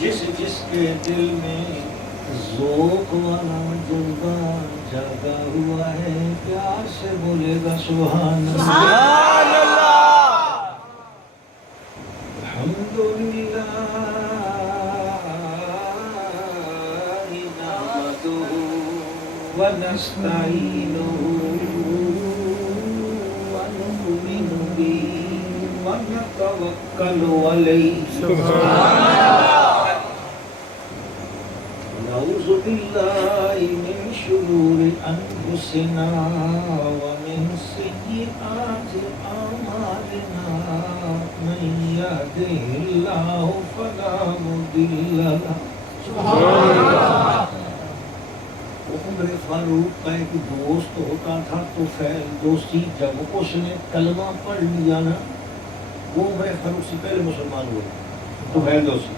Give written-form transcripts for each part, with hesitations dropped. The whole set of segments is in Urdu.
جس جس کے دل میں ذوق والا جذبہ جاگا ہوا ہے پیار سے بولے گا سبحان اللہ الحمدللہ نحمدہ ونستعینہ ونؤمن بہ ونتوکل علیہ نعوذ باللہ من شرور انفسنا ومن سیئات اعمالنا من یهده اللہ فلا مضل له سبحان اللہ عمر فاروق کا ایک دوست ہوتا تھا تو فیل دوستی جب اس نے کلمہ پڑھ لیا نا وہ عمر فاروق سے پہلے مسلمان ہوئے تو فیل دوستی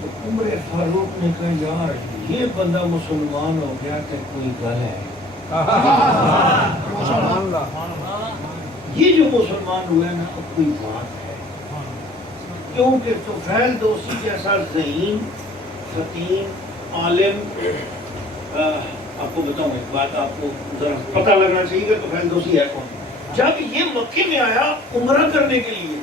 تو عمر فاروق نے کہا یار یہ بندہ مسلمان ہو گیا کہ کوئی گل ہے یہ جو مسلمان ہوئے نا اب کوئی بات ہے کیونکہ تو فیل دوستی جیسا ذہین فطین عالم آپ کو بتاؤں ایک بات آپ کو ذرا پتہ لگنا چاہیے کہ طفیل دوسی ہے کون. جب یہ مکے میں آیا عمرہ کرنے کے لیے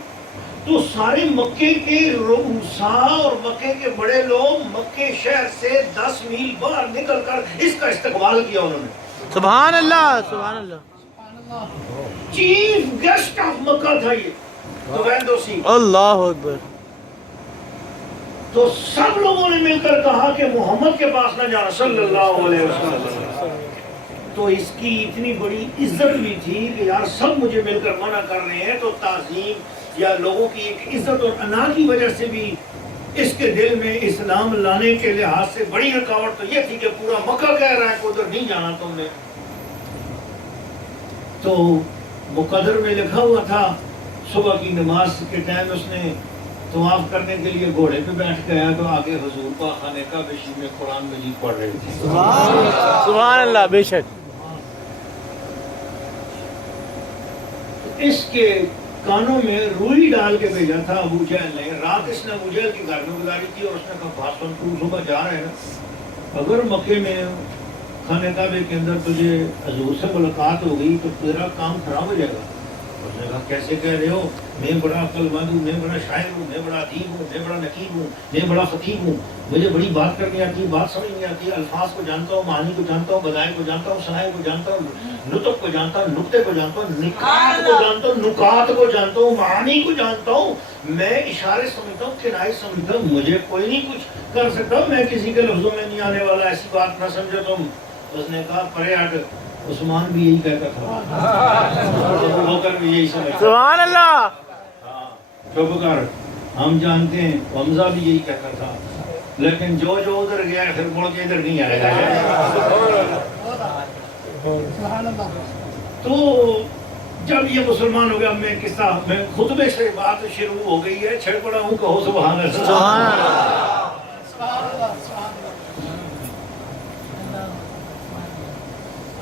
تو سارے مکے کے رؤساء اور مکے کے بڑے لوگ مکے شہر سے 10 میل باہر نکل کر اس کا استقبال کیا انہوں نے. سبحان اللہ سبحان اللہ. چیف گیسٹ آف مکہ تھا یہ طفیل دوسی. اللہ اکبر. تو سب لوگوں نے مل کر کہا کہ محمد کے پاس نہ جانا صلی اللہ علیہ وسلم. تو اس کی اتنی بڑی عزت بھی تھی کہ یار سب مجھے مل کر منع کر رہے ہیں تو تعظیم یا لوگوں کی ایک عزت اور انا کی وجہ سے بھی اس کے دل میں اسلام لانے کے لحاظ سے بڑی رکاوٹ تو یہ تھی کہ پورا مکہ کہہ رہا ہے کہ ادھر نہیں جانا تم نے. تو مقدر میں لکھا ہوا تھا صبح کی نماز کے ٹائم اس نے طواف کرنے کے لیے گھوڑے پہ بیٹھ گیا تو آگے حضور پاک خانہ کعبہ شریف میں قرآن مجید پڑھ رہے تھے. سبحان اللہ. بے شک اس کے کانوں میں روئی ڈال کے بھیجا تھا ابو جہل نے. رات اس نے ابو جہل کی گھر میں گزاری تھی اور اس نے کہا بات سن تو صبح جا رہے ہیں نا اگر مکے میں خانہ کعبہ کے اندر تجھے حضور سے ملاقات ہو گئی تو تیرا کام خراب ہو جائے گا. اس نے کہا کیسے کہہ رہے ہو میں بڑا عقل مند ہوں میں بڑا شاعر ہوں میں بڑا ادیب ہوں میں بڑا نقیب ہوں میں بڑا خطیب ہوں مجھے بڑی بات کرنی آتی ہے بات سمجھ نہیں آتی ہے الفاظ کو جانتا ہوں معانی کو جانتا ہوں بدائے کو جانتا ہوں ثنائے کو جانتا ہوں نطق کو جانتا ہوں نقطے کو جانتا ہوں نکات کو جانتا ہوں نکات کو جانتا ہوں معانی کو جانتا ہوں میں اشارے سمجھتا ہوں کنائے سمجھتا ہوں مجھے کوئی نہیں کچھ کر سکتا میں کسی کے لفظوں میں نہیں آنے والا ایسی بات نہ سمجھو تم. اس نے کہا پرے ہٹ. عثمان بھی یہی کہتا تھا ابو بکر بھی یہی سمجھتا. سبحان اللہ. چپ کر ہم جانتے ہیں حمزہ بھی یہی کہتا تھا لیکن جو ادھر گیا پھر مڑ کے ادھر نہیں آئے گا. تو جب یہ مسلمان ہو گیا میں قصہ میں خطبے سے بات شروع ہو گئی ہے چھڑ پڑا ہوں کہو سبحان اللہ.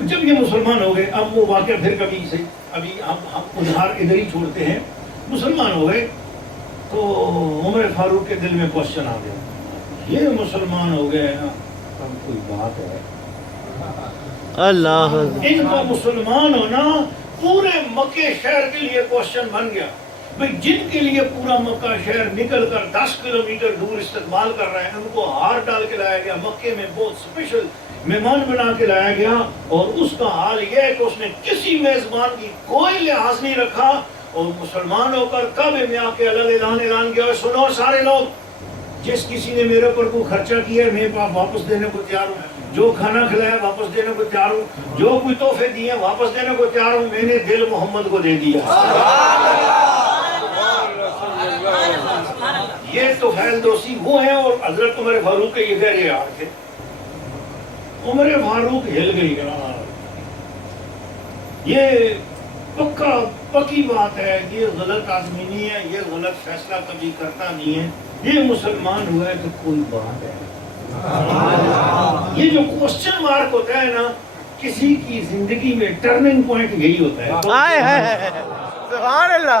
جب یہ مسلمان ہو گئے اب وہ واقعہ پھر کبھی سے ابھی ہم ادھار ادھر ہی چھوڑتے ہیں. مسلمان ہو گئے تو عمر فاروق کے دل میں کوشچن آ گیا یہ مسلمان ہو گئے نا تب کوئی بات ہے. اللہ ان کو مسلمان ہونا پورے مکے شہر کے لیے کوشچن بن گیا. بھئی جن کے لیے پورا مکہ شہر نکل کر 10 کلومیٹر دور استقبال کر رہے ہیں ان کو ہار ڈال کے لایا گیا مکے میں بہت اسپیشل مہمان بنا کے لایا گیا اور اس کا حال یہ ہے کہ اس نے کسی میزبان کی کوئی لحاظ نہیں رکھا اور مسلمان ہو کر کعبے میں آ کے اعلان کیا سنو سارے لوگ جس کسی نے میرے پر کوئی خرچہ کیا ہے میں واپس دینے کو تیار ہوں جو کھانا کھلایا واپس دینے کو تیار ہوں جو کوئی تحفے دیے واپس دینے کو تیار ہوں میں نے دل محمد کو دے دیا. یہ طفیل دوسی وہ ہیں اور حضرت عمر فاروق کے یہ گہرے یار تھے. عمر فاروق ہل گئی یہ پکی بات ہے یہ غلط آدمی نہیں ہے یہ غلط فیصلہ کبھی کرتا نہیں ہے یہ مسلمان ہوا ہے تو کوئی بات ہے. یہ جو کوسچن مارک ہوتا ہے نا کسی کی زندگی میں ٹرننگ پوائنٹ یہی ہوتا ہے. سبحان اللہ.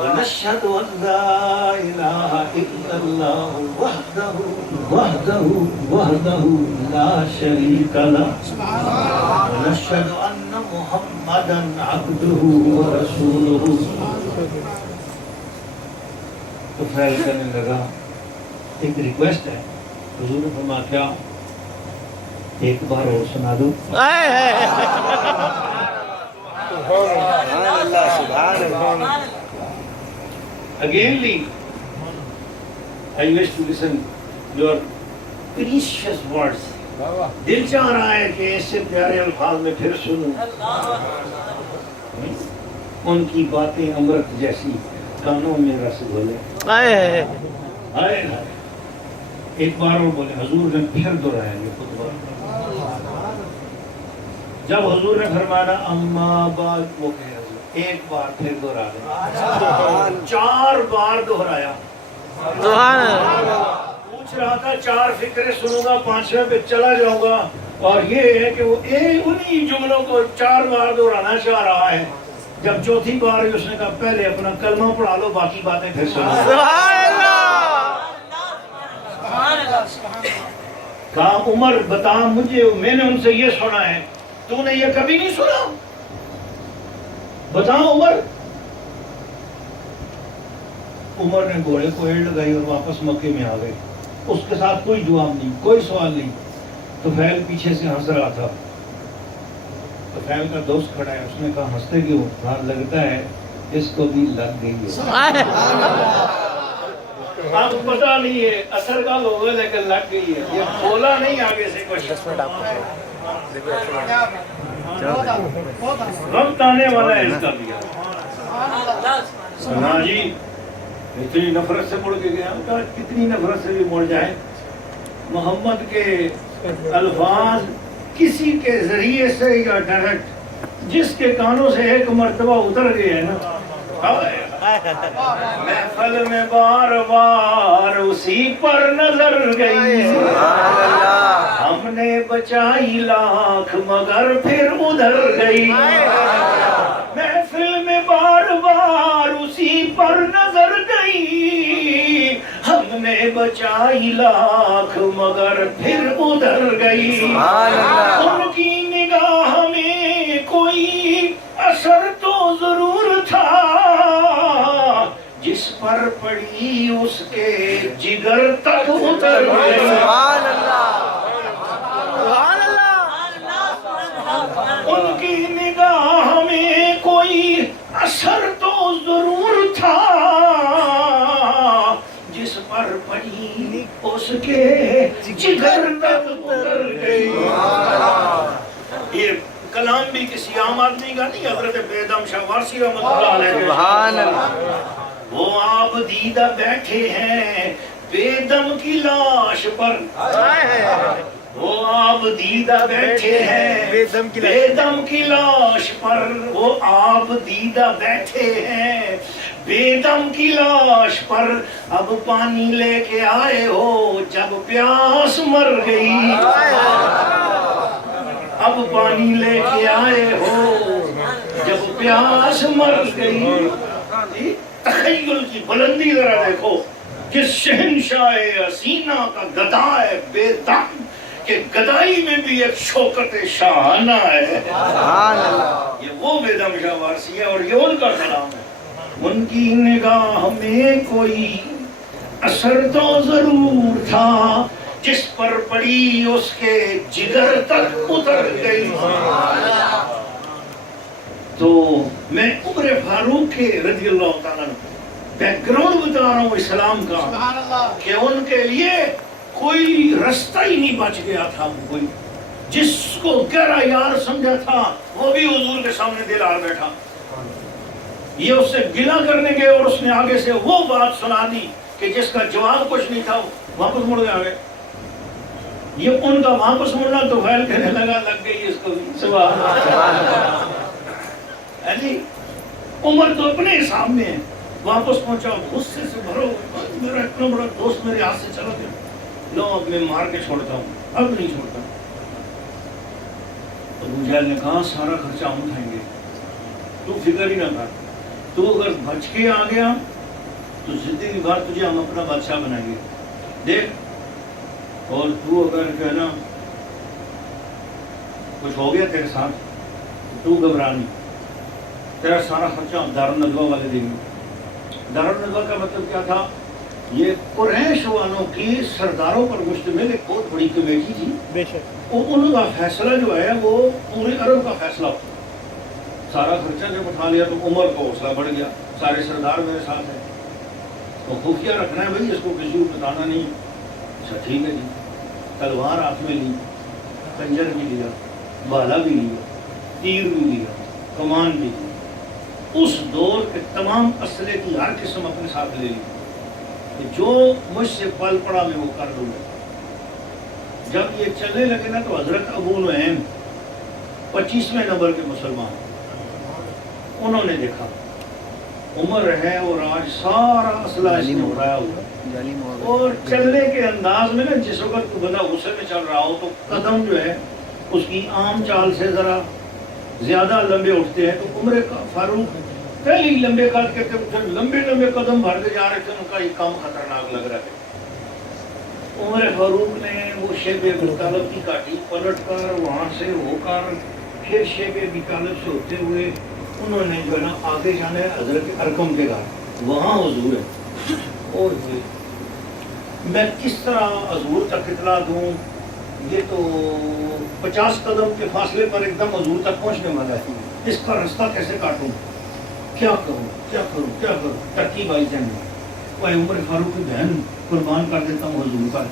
ونشهد أن لا إله إلا الله وحده لا شريك له ونشهد أن محمدا عبده ورسوله۔ تو فیل کرنے لگا، ایک ریکویسٹ ہے، حضور نے فرمایا کیا؟ ایک بار اور سنا دو۔ Againly, I wish to listen your precious words. دل چاہ رہا ہے کہ ایسے پیارے الفاظ میں پھر سنوں، ان کی باتیں امرت جیسی کانوں میں رس گھولے۔ ایک بار وہ بولے، حضور نے پھر دہرایا یہ خطبہ۔ جب حضور نے فرمایا اما بعد، وہ کہے ایک بار پھر دہرا دیں، 4 بار دہرایا۔ پوچھ رہا تھا 4 فکرے سنوں گا، 5ویں پہ چلا جاؤں گا، اور یہ ہے کہ وہ انہی جملوں کو 4 بار دہرانا چاہ رہا ہے۔ جب 4تھی بار اس نے کہا پہلے اپنا کلمہ پڑھا لو، باقی باتیں پھر سنو۔ کہا عمر بتا مجھے، میں نے ان سے یہ سنا ہے، تو نے یہ کبھی نہیں سنا؟ بتا عمر۔ عمر نے گھوڑے کو ایڑ لگائی اور واپس مکے میں آ گئے، اس کے ساتھ کوئی جواب نہیں، کوئی سوال نہیں۔ تو فیل پیچھے سے ہنس رہا تھا، تو فیل کا دوست کھڑا ہے، اس نے کہا ہنستے کیوں؟ کہا لگتا ہے اس کو بھی لگ گئی ہے۔ اب پتا نہیں ہے اثر کا ہوگا، لیکن لگ گئی ہے، یہ بولا نہیں آگے سے کچھ۔ وقت آنے والا ہے اس کا بھی۔ ہاں جی اتنی نفرت سے مڑ کے گیا، کتنی نفرت سے بھی مڑ جائے، محمد کے الفاظ کسی کے ذریعے سے یا ڈائریکٹ جس کے کانوں سے ایک مرتبہ اتر گئے ہیں نا، محفل میں بار بار اسی پر نظر گئی، ہم نے بچائی لاکھ مگر پھر ادھر گئی، محفل میں بار بار اسی پر نظر گئی، ہم نے بچائی لاکھ مگر پھر ادھر گئی، ان کی نگاہ میں کوئی اثر پر پڑی اس کے جگر تک اتر گئی. سبحان اللہ سبحان اللہ. ان کی نگاہ میں کوئی اثر تو ضرور تھا جس پر پڑی اس کے جگر تک اتر گئی. یہ کلام بھی کسی عام آدمی کا نہیں، حضرت بیدم شاہ وارسی رحمۃ اللہ علیہ. سبحان اللہ. وہ آپ دیدہ بیٹھے ہیں بیدم کی لاش پر. وہ آپ دیدہ بیٹھے ہیں بیدم کی لاش پر. وہ آپ دیدہ بیٹھے ہیں بیدم کی لاش پر. اب پانی لے کے آئے ہو جب پیاس مر گئی. اب پانی لے کے آئے ہو جب پیاس مر گئی. تخیل کی بلندی ذرا دیکھو. جس شہنشاہ حسینہ کا گدا ہے بے دم کہ گدائی میں بھی ایک شوکت شاہانہ ہے. یہ وہ بیدم شاہ وارسی ہے اور یہ ان کا کلام ہے. ان کی نگاہ میں کوئی اثر تو ضرور تھا جس پر پڑی اس کے جگر تک اتر گئی. تو میں عمر فاروق کے رضی اللہ تعالیٰ بیک گراؤنڈ بتا رہا ہوں اسلام کا کہ ان کے لیے کوئی رستہ ہی نہیں بچ گیا تھا. کوئی جس کو گہرا یار سمجھا تھا وہ بھی حضور کے سامنے دل آ بیٹھا. یہ اس سے گلہ کرنے گئے اور اس نے آگے سے وہ بات سنا دی کہ جس کا جواب کچھ نہیں تھا. واپس مڑ گئے آگے. یہ ان کا واپس مڑنا تو فیل کہنے لگا لگ گئی اس کو. سبحان اللہ. عمر تو اپنے حساب میں ہے. واپس پہنچا غصے سے بھرو. میرا اتنا بڑا دوست میرے ہاتھ سے چلا گیا. لو اب میں مار کے چھوڑتا ہوں. اب نہیں چھوڑتا. ابو جہل نے کہا سارا خرچہ ہم اٹھائیں گے, تو فکر ہی نہ کر. تو اگر بچ کے آ گیا تو زندگی بھر تجھے ہم اپنا بادشاہ بنائیں گے. دیکھ, اور تو اگر کہنا کچھ ہو گیا تیرے ساتھ تو گھبرا نہیں. تیرا سارا خرچہ ہم دارالندوہ والے دیں گے. دارالندوہ کا مطلب کیا تھا؟ یہ قریش والوں کی سرداروں پر مشتمل ایک بہت بڑی کمیٹی تھی. بے شک. ان کا فیصلہ جو ہے وہ پورے عرب کا فیصلہ ہوتا. سارا خرچہ جب اٹھا لیا تو عمر کو حوصلہ بڑھ گیا. سارے سردار میرے ساتھ ہیں تو خفیہ رکھنا ہے بھائی, اس کو کسی کو بتانا نہیں. اچھا ٹھیک ہے جی. تلوار ہاتھ میں لی, خنجر بھی لیا, بالا بھی لیا, تیر بھی لیا, کمان بھی لی. اس دور کے تمام اسلحے کی ہر قسم اپنے ساتھ لے لی کہ جو مجھ سے پل پڑا میں وہ کر دوں گا. جب یہ چلنے لگے نا تو حضرت ابو نعیم 25ویں نمبر کے مسلمان, انہوں نے دیکھا عمر ہے اور آج سارا اسلحہ اس نے اٹھایا ہوا اور چلنے کے انداز میں نا جس وقت بندہ غصے میں چل رہا ہو تو قدم جو ہے اس کی عام چال سے ذرا زیادہ لمبے اٹھتے ہیں. تو عمر فاروق پہلے ہی لمبے قد کے لمبے لمبے قدم بھرتے جا رہے تھے. ان کا یہ کام خطرناک لگ رہا ہے. عمر فاروق نے وہ شیب ابی طالب کی کاٹی پلٹ کر وہاں سے ہو کر پھر شیب ابی طالب سے ہوتے ہوئے انہوں نے جو ہے نا آگے جانا ہے حضرت ارقم کے گھر, وہاں حضور ہے. اور میں کس طرح حضور تک اطلاع دوں؟ یہ تو 50 قدم کے فاصلے پر ایک دم حضور تک پہنچنے والا ہے. اس کا رستہ کیسے کاٹوں؟ کیا کروں کیا کروں کیا کروں؟ ترکیب آئی ذہن میں. وہ عمر فاروق کی بہن قربان کر دیتا ہوں حضور کا.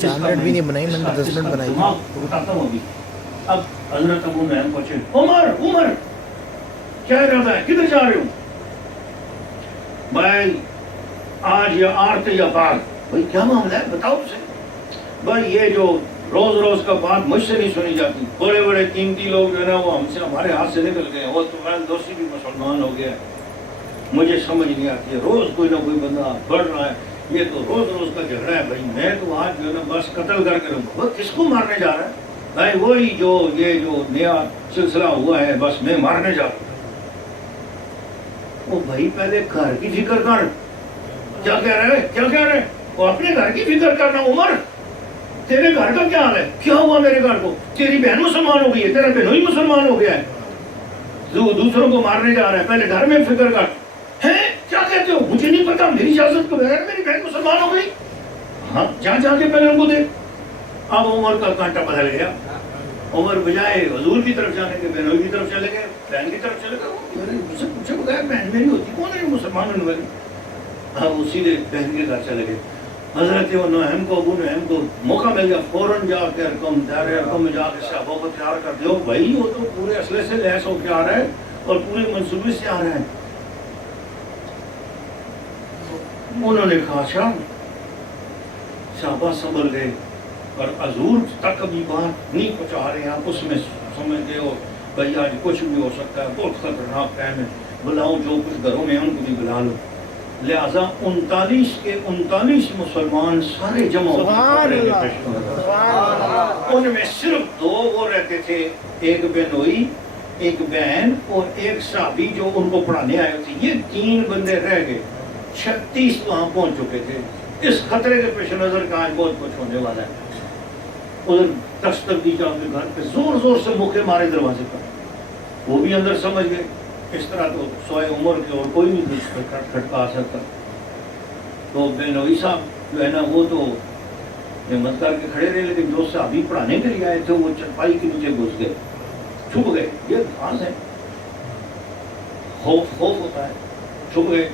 4 منٹ بھی نہیں بنائی, میں نے 10 منٹ بنائی. بتاتا ہوں ابھی. اب حضرت ابو نعیم پہنچے. عمر کیا ارادہ ہے, کدھر جا رہے ہو؟ بھائی آج یا آرت یا بعد. بھائی کیا معاملہ ہے بتاؤ اسے. بھائی یہ جو روز روز کا بات مجھ سے نہیں سنی جاتی. بڑے بڑے قیمتی لوگ جو ہے نا وہ ہم سے ہمارے ہاتھ سے نکل گئے. وہ تمہارا دوستی بھی مسلمان ہو گیا. مجھے سمجھ نہیں آتی ہے, روز کوئی نہ کوئی بندہ بڑھ رہا ہے. یہ تو روز روز کا جھگڑا ہے. بھائی میں تو آج جو ہے نا بس قتل کر کے رہوں. وہ کس کو مارنے جا رہا ہے؟ بھائی وہی جو یہ جو نیا سلسلہ ہوا ہے بس میں مارنے جا رہا ہوں. وہ بھائی پہلے گھر کی فکر کر. کیا کہہ رہے کیا کہہ رہے؟ وہ اپنے گھر کی فکر کرنا. عمر تیرے گھر کا کیا حال ہے؟ کیا ہوا میرے گھر کو؟ تیری بہن مسلمان ہو گئی ہے, تیرا بہنوں ہی مسلمان ہو گیا ہے, دوسروں کو مارنے جا رہا ہے. پہلے گھر میں فکر کر. ہے کیا دیتے ہو؟ مجھے نہیں پتا، میری اجازت کے بغیر میری بہن مسلمان ہو گئی. ہاں جا کے پہلے ان کو دے. اب عمر کا کانٹا بدل گیا. عمر بجائے حضور کی طرف جانے کے بہنوں کی طرف چلے گئے، بہن کی طرف چلے گئے. مجھ سے پوچھے بغیر بہن میری ہوتی کون ہے مسلمان ہونے والی؟ ہاں وہ سیدھے بہن کے گھر چلے گئے. حضرت نعیم کو، ابو نعیم کو موقع مل گیا، فوراً جا کے دار ارقم میں جا کے صحابہ کو تیار کر دیا. بھائی وہ تو پورے اسلحے سے لیس ہو کے آ رہا ہے اور پورے منصوبے سے آ رہا ہے. انہوں نے کہا اچھا. صحابہ سنبھل گئے اور حضور تک ابھی بات نہیں پہنچا رہے ہیں. آپ اس میں سمجھتے ہو بھائی آج کچھ بھی ہو سکتا ہے، بہت خطرناک ٹائم ہے، بلاؤ جو کچھ گھروں میں ان کو بھی بلا لو. لہذا 39 کے 39 مسلمان سارے جمع ہو گئے. ان میں صرف 2 وہ رہتے تھے، ایک بہنوئی، ایک بہن اور ایک صحابی جو ان کو پڑھانے آئے تھے. یہ 3 بندے رہ گئے. 36 وہاں پہنچ چکے تھے. اس خطرے کے پیش نظر کا آج بہت کچھ ہونے والا ہے. ادھر دستک دی جا کے گھر پہ زور زور سے موقع مارے دروازے پر. وہ بھی اندر سمجھ گئے اس طرح تو سوائے عمر کے اور کوئی نہیں کھٹکا سکتا. تو بہنوئی صاحب جو ہے نا وہ تو ہمت کر کے کھڑے رہے، لیکن جو صحابی پڑھانے کے لیے آئے تھے وہ چرپائی کے نیچے گھس گئے، چھپ گئے. یہ خاص ہے، خوف ہوتا ہے. چھپ گئے.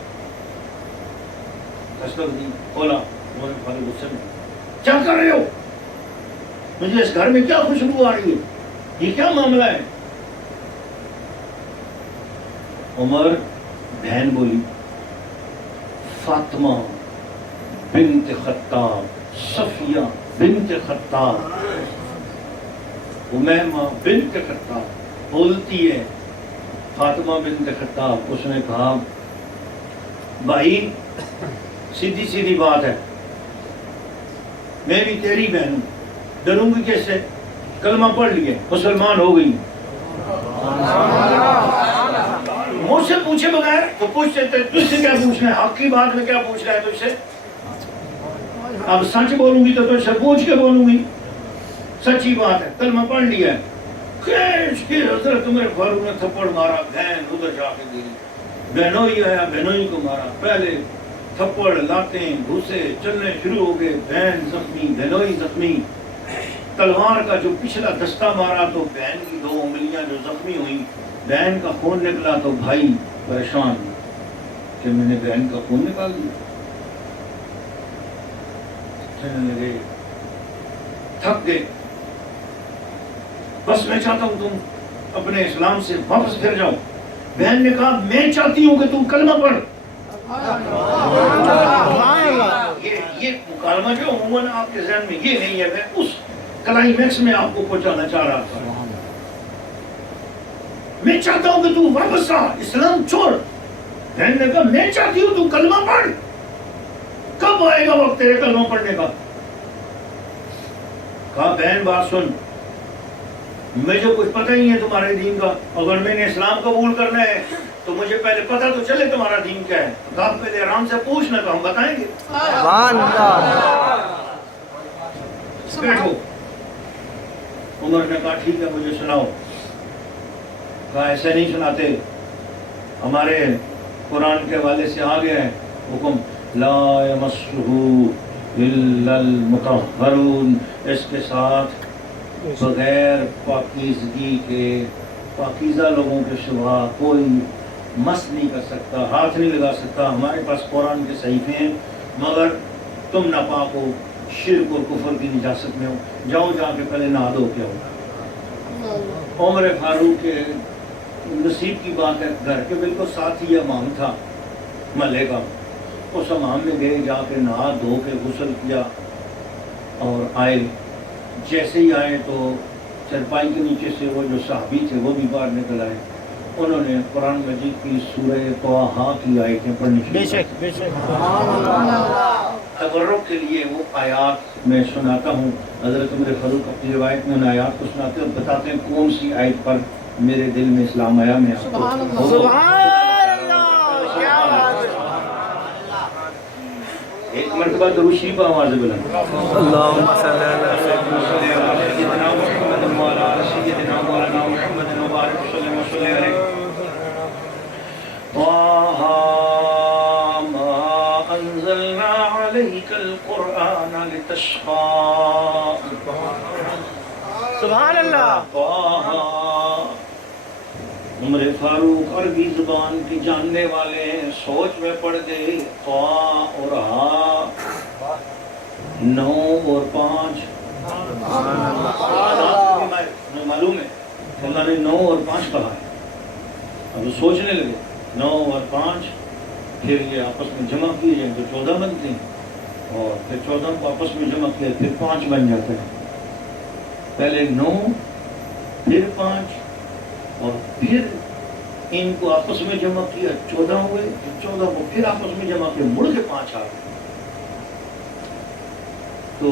دستک دی، کھولا. غصے میں کیا کر رہے ہو؟ مجھے اس گھر میں کیا خوشبو آ رہی ہے؟ یہ کیا معاملہ ہے؟ عمر بہن بولی فاطمہ بنت خطاب، صفیہ بنت خطاب، امیمہ بنت خطاب بولتی ہے فاطمہ بنت خطاب. اس نے کہا بھائی سیدھی سیدھی بات ہے، میں بھی تیری بہن ہوں، ڈروں گی کیسے؟ کلمہ پڑھ لیے مسلمان ہو گئی. مجھ سے پوچھے بغیر تو پوچھتے تھے تجھ سے کیا پوچھنا ہے؟ حق کی بات میں کیا پوچھ رہا ہے تجھ سے؟ اب سچ بولوں گی تو تجھ سے پوچھ کے بولوں گی. سچی بات ہے، کلمہ پڑھ لیا ہے. کھینچ کے حضرت عمر فاروق نے تھپڑ مارا. بہن ادھر جا کے گری. بہنوئی آیا، بہنوئی کو مارا. پہلے تھپڑ، لاتیں، گھسے چلنے شروع ہو گئے. بہن زخمی، بہنوئی زخمی. تلوار کا جو پچھلا دستہ مارا تو بہن کی 2 انگلیاں جو زخمی ہوئی. بہن کا خون نکلا تو بھائی پریشان کہ میں نے بہن کا خون نکال دیا. چلنے لگے، تھک گئے. بس میں چاہتا ہوں تم اپنے اسلام سے واپس پھر جاؤ. بہن نے کہا میں چاہتی ہوں کہ تم کلمہ پڑھ. یہ مکالمہ جو عموماً آپ کے ذہن میں یہ نہیں ہے، میں اس کلائمیکس میں آپ کو پہنچانا چاہ رہا تھا. میں چاہتا ہوں کہ تو واپس آ، اسلام چھوڑ. بہن نے کہا میں چاہتی ہوں تو کلمہ پڑھ. کب آئے گا وقت تیرے کلمہ پڑھنے کا؟ کہا بہن بات سن، مجھے کچھ پتہ ہی ہے تمہارے دین کا. اگر میں نے اسلام قبول کرنا ہے تو مجھے پہلے پتہ تو چلے تمہارا دین کیا ہے. کہا پہلے آرام سے پوچھنا تو ہم بتائیں گے. بیٹھو. عمر نے کہا ٹھیک ہے مجھے سناؤ. کہا ایسے نہیں سناتے، ہمارے قرآن کے حوالے سے آ گیا ہے حکم لا یمسہ الا المطہرون. اس کے ساتھ بغیر پاکیزگی کے، پاکیزہ لوگوں کے سوا کوئی مس نہیں کر سکتا، ہاتھ نہیں لگا سکتا. ہمارے پاس قرآن کے صحیفے ہیں، مگر تم ناپاک ہو، شرک اور کفر کی نجاست میں ہو. جاؤ جا کے پہلے نہا دھو کے آؤ. عمر فاروق کے نصیب کی بات ہے، گھر کے بالکل ساتھ ہی امام تھا محلے کا. اس امام میں گئے، جا کے نہا دھو کے غسل کیا اور آئے. جیسے ہی آئے تو چرپائی کے نیچے سے وہ جو صحابی تھے وہ بھی باہر نکل آئے. انہوں نے قرآن مجید کی سورہ طٰہٰ کی آیتیں پڑھنی شروع کی. تبرک کے لیے وہ آیات میں سناتا ہوں. حضرت عمر فاروق اپنی روایت میں ان آیات کو سناتے اور بتاتے ہیں کون سی آیت پر میرے دل میں اسلام آیا. میں آپ کو ایک مرتبہ درود شریف آواز بلند. اللہم صلی علی سیدنا محمد وعلی آل سیدنا مولانا محمد وبارک وسلم علیہ. طٰہٰ لتشقى سبحان اللہ. عمر فاروق عربی زبان کی جاننے والے ہیں، سوچ میں پڑ گئے. طا اور ہا 9 اور 5 معلوم ہے اللہ نے 9 اور 5 کہا ہے. اب وہ سوچنے لگے 9 اور 5 پھر یہ آپس میں جمع کیے جائیں تو 14 بنتے ہیں، اور پھر 14 کو آپس میں جمع کیا پھر 5 بن جاتے ہیں. پہلے 9 پھر 5 اور پھر ان کو آپس میں جمع کیا 14 ہوئے، 14 کو پھر آپس میں جمع کیا مڑ کے 5 آ گئے. تو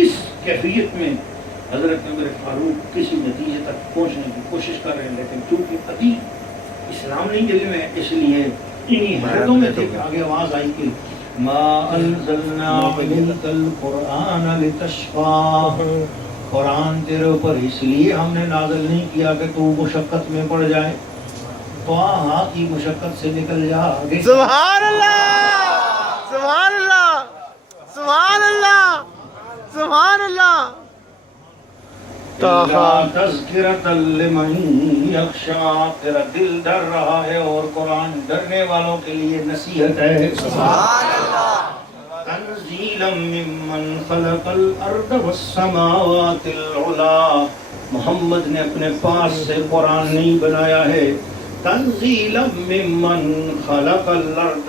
اس کیفیت میں حضرت عمر فاروق کسی نتیجے تک پہنچنے کی کوشش کر رہے ہیں، لیکن چونکہ ابھی اسلام نہیں دل میں، اس لیے انہی حالتوں میں تھے کہ آگے آواز آئی کہ ما انزلنا علیک القرآن لتشقى، قرآن تیرے اوپر اس لیے ہم نے نازل نہیں کیا کہ تو مشقت میں پڑ جائے، طٰہٰ کی مشقت سے نکل جا. سبحان اللہ. سبحان اللہ. سبحان اللہ. سبحان اللہ. تذکرۃ لمن یخشیٰ، تیرا دل ڈر رہا ہے اور قرآن ڈرنے والوں کے لیے نصیحت ہے. سبحان اللہ. تنزیلا ممن خلق الارض والسماوات العلی، محمد نے اپنے پاس سے قرآن نہیں بنایا ہے. تنزیلا ممن خلق الارض،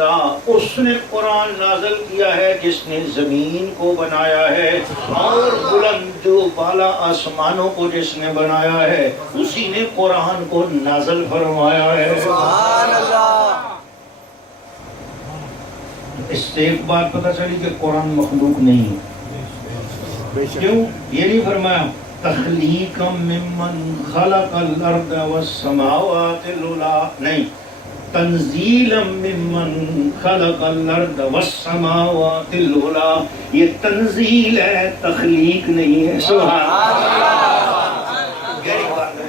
اس نے قرآن نازل کیا ہے جس نے زمین کو بنایا ہے، اور بلند جو بالا آسمانوں کو جس نے بنایا ہے اسی نے قرآن کو نازل فرمایا ہے. سبحان اللہ. اس سے ایک بات پتہ چلی کہ قرآن مخلوق نہیں ہے. کیوں؟ یہ نہیں فرمایا تخلیقا ممن خلق الارض والسماوات العلی، نہیں، تنزیلا ممن خلق الارض والسماوات العلی. یہ تنزیل ہے، تخلیق نہیں ہے. سبحان اللہ. گہری بات ہے.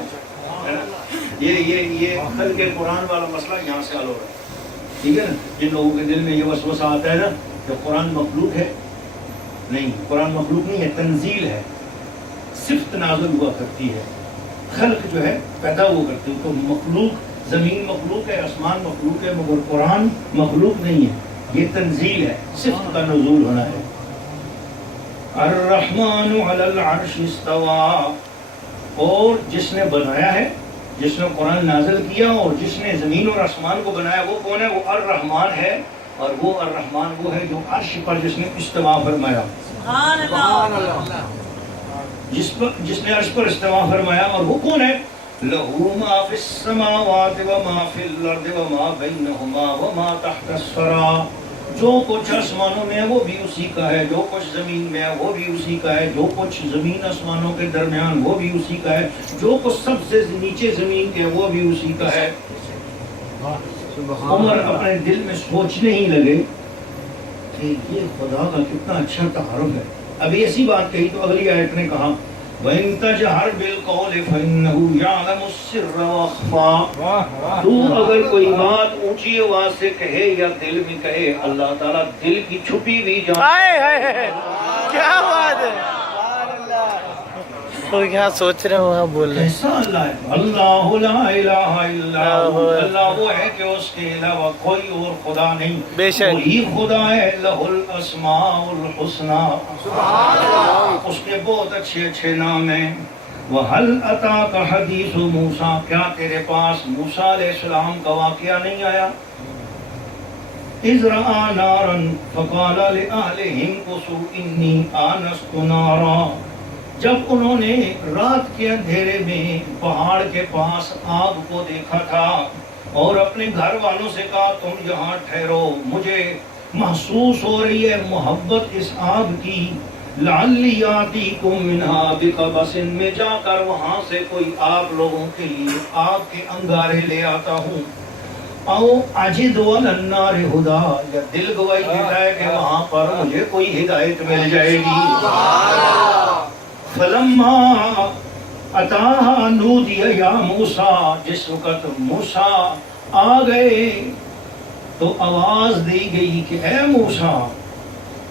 یہ خلق قرآن والا مسئلہ یہاں سے حل ہو رہا ہے. ٹھیک ہے نا. جن لوگوں کے دل میں یہ وسوسہ آتا ہے نا کہ قرآن مخلوق ہے، نہیں، قرآن مخلوق نہیں ہے، تنزیل ہے، صفت نازل ہوا کرتی ہے. خلق جو ہے پیدا ہوا کرتی ہے. تو مخلوق، زمین مخلوق ہے، آسمان مخلوق ہے، مگر قرآن مخلوق نہیں ہے. یہ تنزیل ہے، صفت کا نزول ہونا ہے. الرحمن علی العرش استوى، اور جس نے بنایا ہے، جس نے قرآن نازل کیا اور جس نے زمین اور آسمان کو بنایا وہ کون ہے؟ وہ الرحمن ہے. اور وہ الرحمن وہ ہے جو عرش پر جس نے استوا فرمایا. سبحان اللہ. جس نے عرش پر استوا فرمایا. اور وہ کون ہے؟ لہو ما فی السماوات وما فی الارض وما بینہما وما تحت الثری، جو کچھ آسمانوں میں ہے وہ بھی اسی کا ہے، جو کچھ زمین میں ہے وہ بھی اسی کا ہے، جو کچھ زمین آسمانوں کے درمیان وہ بھی اسی کا ہے، جو کچھ سب سے نیچے زمین کے وہ بھی اسی کا ہے. عمر اپنے دل میں سوچنے ہی لگے کہ یہ خدا کا کتنا اچھا تعارف ہے. اب ایسی بات کہی تو اگلی آیت نے کہا وَإِن تَجْهَرْ بِالْقَوْلِ فَإِنَّهُ يَعْلَمُ السِّرَّ وَأَخْفَى، تو اگر کوئی بات اونچی آواز سے کہے یا دل میں کہے، اللہ تعالیٰ دل کی چھپی ہوئی ہائے کیا بات ہے. تو یہاں سوچ رہے ہو، بول رہے ہیں کیسا اللہ ہے. اللہ لا الہ الا ہو، اللہ وہ ہے کہ اس کے علاوہ کوئی اور خدا نہیں. بے شک وہی خدا ہے. لہ الاسماء الحسنی، اس کے بہت اچھے اچھے نام ہیں. وَهَلْ أَتَاكَ حَدِيثُ مُوسَىٰ، کیا تیرے پاس موسیٰ علیہ السلام کا واقعہ نہیں آیا؟ إِذْ رَأَىٰ نَارًا فَقَالَ لِأَهْلِهِ امْكُثُوا إِنِّي آنَسْتُ نَارًا، جب انہوں نے رات کے اندھیرے میں پہاڑ کے پاس آگ کو دیکھا تھا اور اپنے گھر والوں سے کہا تم یہاں ٹھہرو، مجھے محسوس ہو رہی ہے محبت اس آگ کی. لعلی آتیکم منہا بقبس، میں جا کر وہاں سے کوئی آپ لوگوں کے لیے آگ کے انگارے لے آتا ہوں. او اجد علی النار ہدا، یا دل گواہی دیتا ہے کہ وہاں پر مجھے کوئی ہدایت مل جائے گی. فلما اتاہا نودی یا موسیٰ، جس وقت موسیٰ آ گئے تو آواز دی گئی کہ اے موسیٰ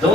2